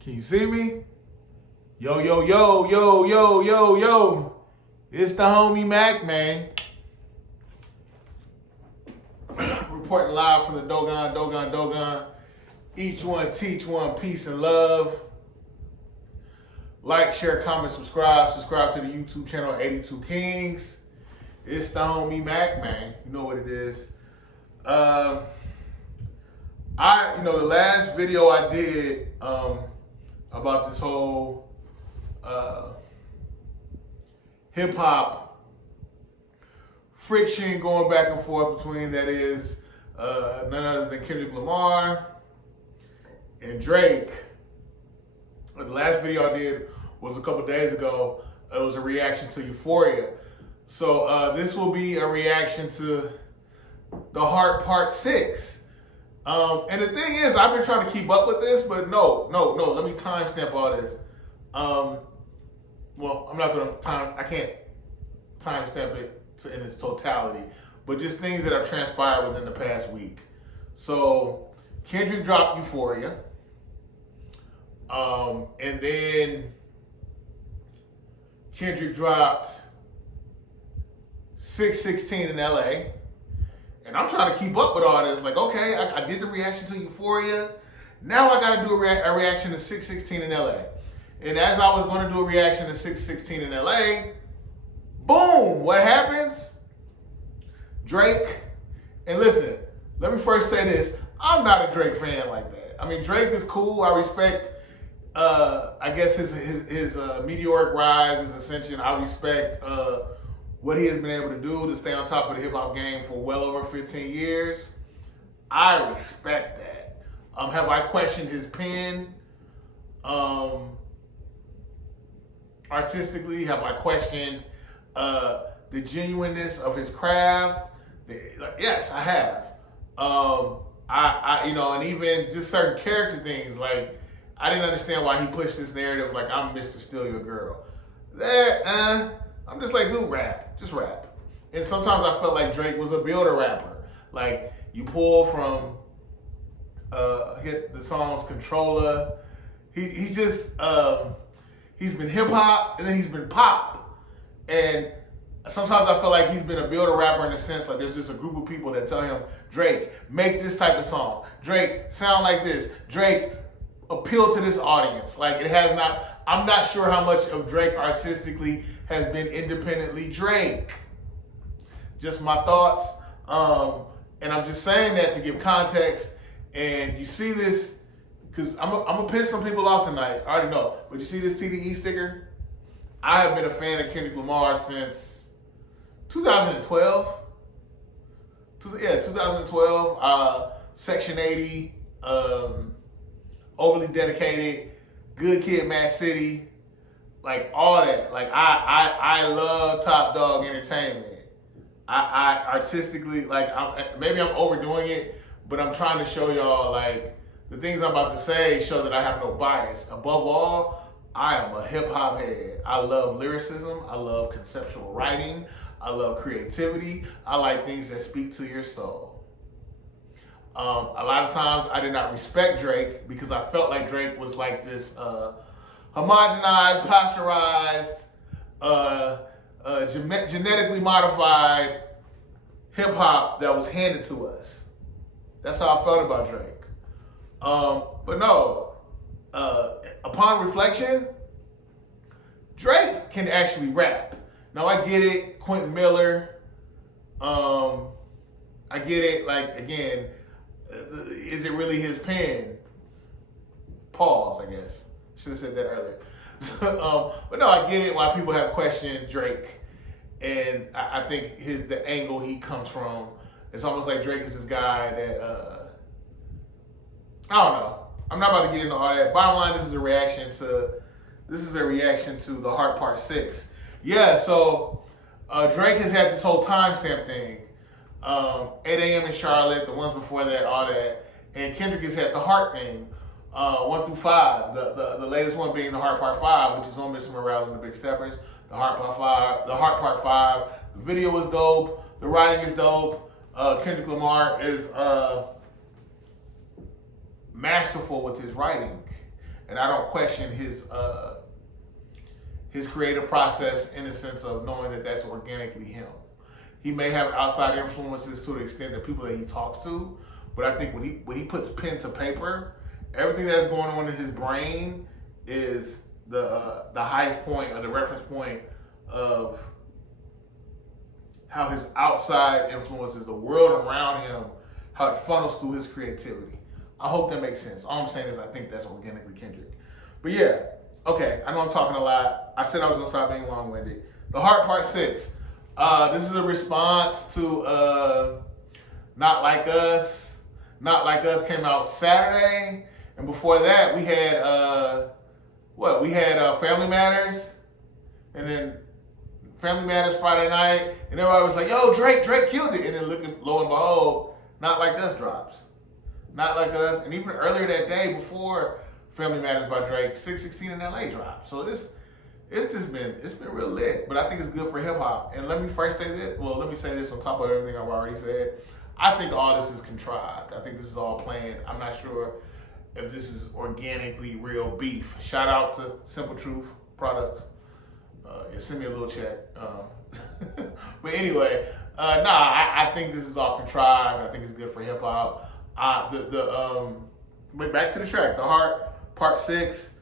Can you see me? Yo, yo, yo, yo, yo, yo, yo. It's the homie Mac, man. Reporting live from the Dogon. Each one, teach one, peace and love. Like, share, comment, subscribe. Subscribe to the YouTube channel 82 Kings. It's the homie Mac, man. You know what it is. The last video I did about this whole hip hop friction going back and forth between, that is, none other than Kendrick Lamar and Drake. The last video I did was a couple days ago. It was a reaction to Euphoria. So this will be a reaction to The Heart Part 6. And the thing is, I've been trying to keep up with this, but no, let me timestamp all this. Well, I'm not gonna I can't timestamp it in its totality, but just things that have transpired within the past week. So Kendrick dropped Euphoria. And then Kendrick dropped 616 in LA. And I'm trying to keep up with all this. Like, okay, I did the reaction to Euphoria. Now I got to do a reaction to 616 in LA. And as I was going to do a reaction to 616 in LA, boom, what happens? Drake. And listen, let me first say this. I'm not a Drake fan like that. I mean, Drake is cool. I respect, I guess, his meteoric rise, his ascension. I respect what he has been able to do to stay on top of the hip-hop game for well over 15 years. I respect that. Have I questioned his pen artistically? Have I questioned the genuineness of his craft? Yes, I have. And even just certain character things, like, I didn't understand why he pushed this narrative like, I'm Mr. Steal Your Girl. I'm just like, dude, just rap. And sometimes I felt like Drake was a builder rapper. Like, you pull from hit the songs Controller. He's been hip hop and then he's been pop. And sometimes I feel like he's been a builder rapper in the sense like there's just a group of people that tell him, Drake, make this type of song. Drake, sound like this. Drake, appeal to this audience. Like, it has not, I'm not sure how much of Drake artistically has been independently Drake. Just my thoughts. And I'm just saying that to give context. And you see this, because I'm going to piss some people off tonight. I already know. But you see this TDE sticker? I have been a fan of Kendrick Lamar since 2012. 2012. Section 80. Overly Dedicated. Good Kid, Mad City. Like, all that. Like, I love Top Dog Entertainment. I artistically, like, maybe I'm overdoing it, but I'm trying to show y'all, like, the things I'm about to say show that I have no bias. Above all, I am a hip hop head. I love lyricism. I love conceptual writing. I love creativity. I like things that speak to your soul. A lot of times I did not respect Drake because I felt like Drake was like this homogenized, pasteurized, genetically modified hip hop that was handed to us. That's how I felt about Drake. But no, upon reflection, Drake can actually rap. Now I get it, Quentin Miller. I get it. Like, again, is it really his pen? Pause, I guess. Should have said that earlier. But no, I get it why people have questioned Drake. And I think the angle he comes from, it's almost like Drake is this guy that, I don't know. I'm not about to get into all that. Bottom line, this is a reaction to The Heart Part 6. Yeah, so Drake has had this whole timestamp thing. 8 a.m. in Charlotte, the ones before that, all that. And Kendrick has had the Heart thing. 1 through 5. The latest one being The Heart Part 5, which is on Mr. Morale and the Big Steppers. The Heart Part 5. The video is dope. The writing is dope. Kendrick Lamar is masterful with his writing. and I don't question his creative process in the sense of knowing that that's organically him. He may have outside influences to the extent that people that he talks to, but I think when he puts pen to paper, everything that's going on in his brain is the highest point or the reference point of how his outside influences the world around him, how it funnels through his creativity. I hope that makes sense. All I'm saying is I think that's organically Kendrick. But yeah, okay, I know I'm talking a lot. I said I was gonna stop being long-winded. The Heart Part 6. This is a response to Not Like Us. Not Like Us came out Saturday. And before that, we had, we had Family Matters. And then Family Matters Friday night. And everybody was like, yo, Drake killed it. And then lo and behold, Not Like Us drops. Not Like Us. And even earlier that day before Family Matters by Drake, 616 in LA dropped. So it's been real lit. But I think it's good for hip hop. And let me say this on top of everything I've already said. I think all this is contrived. I think this is all planned. I'm not sure if this is organically real beef. Shout out to Simple Truth Products. Send me a little check. But anyway, I think this is all contrived. I think it's good for hip hop. But back to the track, The Heart, Part 6.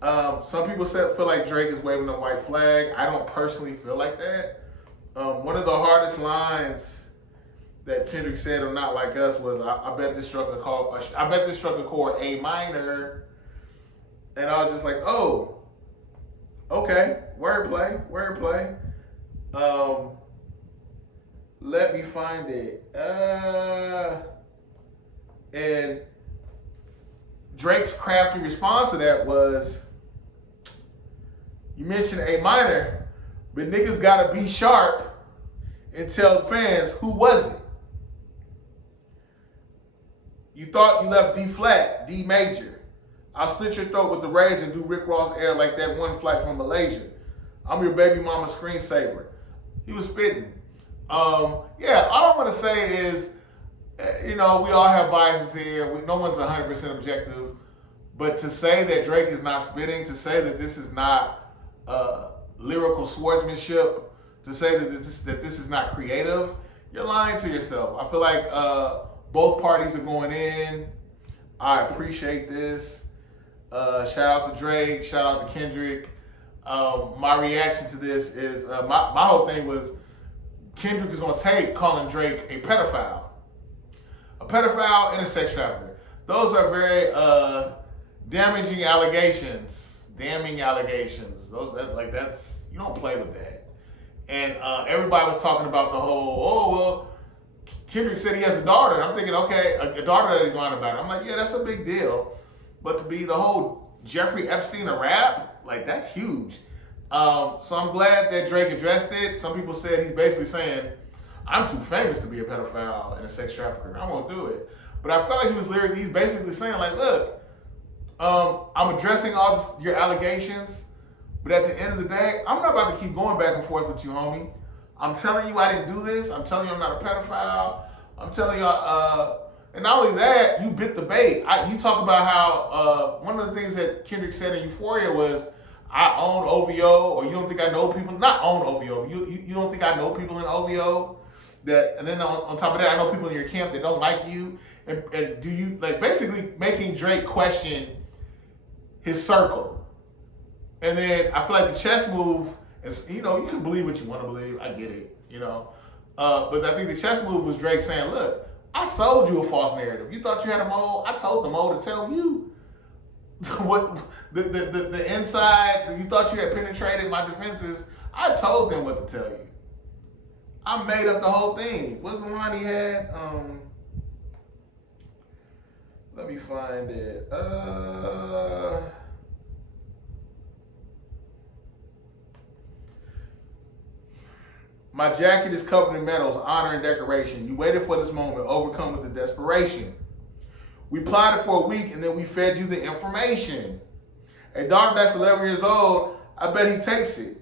Some people feel like Drake is waving a white flag. I don't personally feel like that. One of the hardest lines that Kendrick said on Not Like Us was, I bet this struck a chord A minor. And I was just like, oh, okay, wordplay. Let me find it. And Drake's crafty response to that was, you mentioned A minor, but niggas gotta be sharp and tell the fans who was it. You thought you left D flat, D major. I'll slit your throat with the razor and do Rick Ross air like that one flight from Malaysia. I'm your baby mama screensaver. He was spitting. All I want to say is, we all have biases here. No one's 100% objective. But to say that Drake is not spitting, to say that this is not lyrical swordsmanship, to say that this is not creative, you're lying to yourself. I feel like both parties are going in. I appreciate this. Shout out to Drake. Shout out to Kendrick. My reaction to this is, my whole thing was, Kendrick is on tape calling Drake a pedophile. A pedophile and a sex trafficker. Those are very damaging allegations. Damning allegations. That's you don't play with that. And everybody was talking about the whole, Kendrick said he has a daughter. And I'm thinking, okay, a daughter that he's lying about. I'm like, yeah, that's a big deal. But to be the whole Jeffrey Epstein of rap, that's huge. So I'm glad that Drake addressed it. Some people said he's basically saying, I'm too famous to be a pedophile and a sex trafficker. I won't do it. But I felt like he's basically saying, look, I'm addressing all your allegations, but at the end of the day, I'm not about to keep going back and forth with you, homie. I'm telling you I didn't do this. I'm telling you I'm not a pedophile. I'm telling you, and not only that, you bit the bait. You talk about how one of the things that Kendrick said in Euphoria was, I own OVO, or you don't think I know people, not own OVO, you don't think I know people in OVO, and then on top of that, I know people in your camp that don't like you, and do you, basically making Drake question his circle. And then I feel like the chess move is, you can believe what you want to believe, I get it, but I think the chess move was Drake saying, look, I sold you a false narrative. You thought you had a mole, I told the mole to tell you what the inside, you thought you had penetrated my defenses, I told them what to tell you. I made up the whole thing. What's the line he had? Let me find it. My jacket is covered in medals, honor and decoration. You waited for this moment, overcome with the desperation. We plotted for a week and then we fed you the information. A daughter that's 11 years old, I bet he takes it.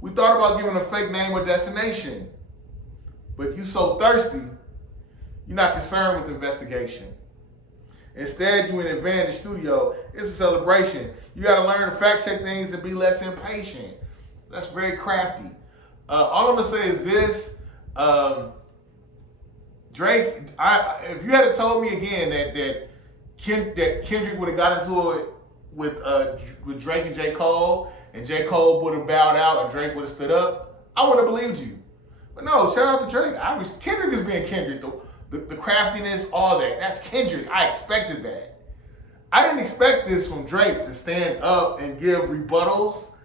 We thought about giving a fake name or destination. But you so thirsty, you're not concerned with investigation. Instead, you in Advantage Studio. It's a celebration. You got to learn to fact check things and be less impatient. That's very crafty. All I'm gonna say is this: Drake. If you had told me again that Kendrick would have got into it with Drake and J. Cole, and J. Cole would have bowed out and Drake would have stood up, I wouldn't have believed you. But no, shout out to Drake. Kendrick is being Kendrick. The craftiness, all that. That's Kendrick. I expected that. I didn't expect this from Drake to stand up and give rebuttals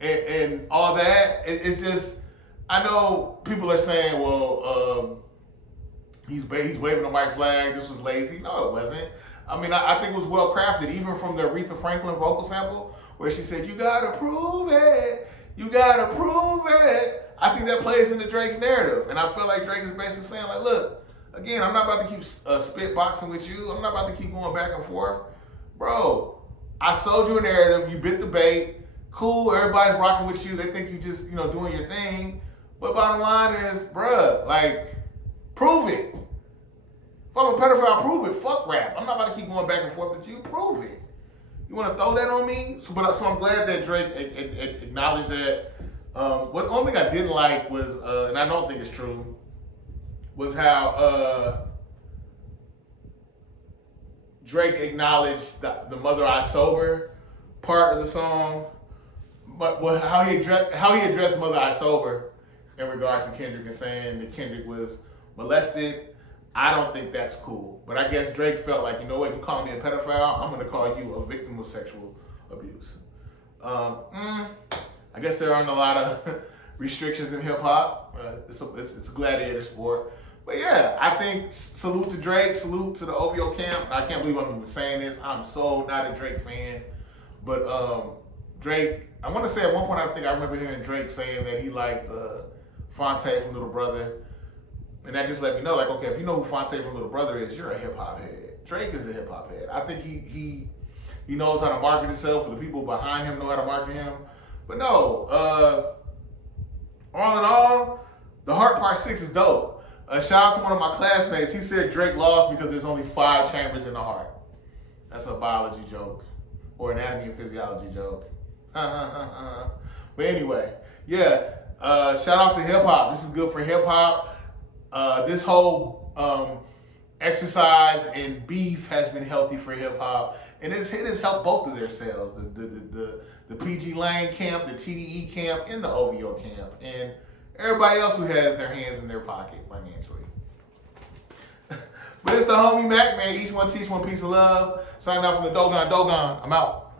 and all that. It's just, I know people are saying, well, he's waving the white flag. This was lazy. No, it wasn't. I mean, I think it was well crafted, even from the Aretha Franklin vocal sample, where she said, "You gotta prove it. You gotta prove it." I think that plays into Drake's narrative, and I feel like Drake is basically saying, like, look, again, I'm not about to keep spit boxing with you. I'm not about to keep going back and forth, bro. I sold you a narrative. You bit the bait. Cool. Everybody's rocking with you. They think you just, doing your thing. But bottom line is, bruh, like, prove it. If I'm a pedophile, prove it. Fuck rap. I'm not about to keep going back and forth with you. Prove it. You want to throw that on me? So I'm glad that Drake acknowledged that. What only thing I didn't like was, and I don't think it's true, was how Drake acknowledged the Mother I Sober part of the song, but how he addressed Mother I Sober in regards to Kendrick and saying that Kendrick was molested. I don't think that's cool. But I guess Drake felt like, you know what, you calling me a pedophile, I'm going to call you a victim of sexual abuse. I guess there aren't a lot of restrictions in hip hop. It's a gladiator sport. But yeah, I think salute to Drake, salute to the OVO camp. I can't believe I'm even saying this. I'm so not a Drake fan. But Drake, I want to say at one point, I remember hearing Drake saying that he liked Fonte from Little Brother. And that just let me know, like, okay, if you know who Fonte from Little Brother is, you're a hip hop head. Drake is a hip hop head. I think he knows how to market himself, and the people behind him know how to market him. But no, all in all, The Heart Part 6 is dope. Shout out to one of my classmates. He said Drake lost because there's only 5 chambers in the heart. That's a biology joke or anatomy and physiology joke. But anyway, yeah, shout out to hip hop. This is good for hip hop. This whole exercise and beef has been healthy for hip hop, and it has helped both of their sales. The PG Lane camp, the TDE camp, and the OVO camp, and everybody else who has their hands in their pocket financially. But it's the homie Mac, man. Each one teach one piece of love. Signing out from the Dogon. I'm out.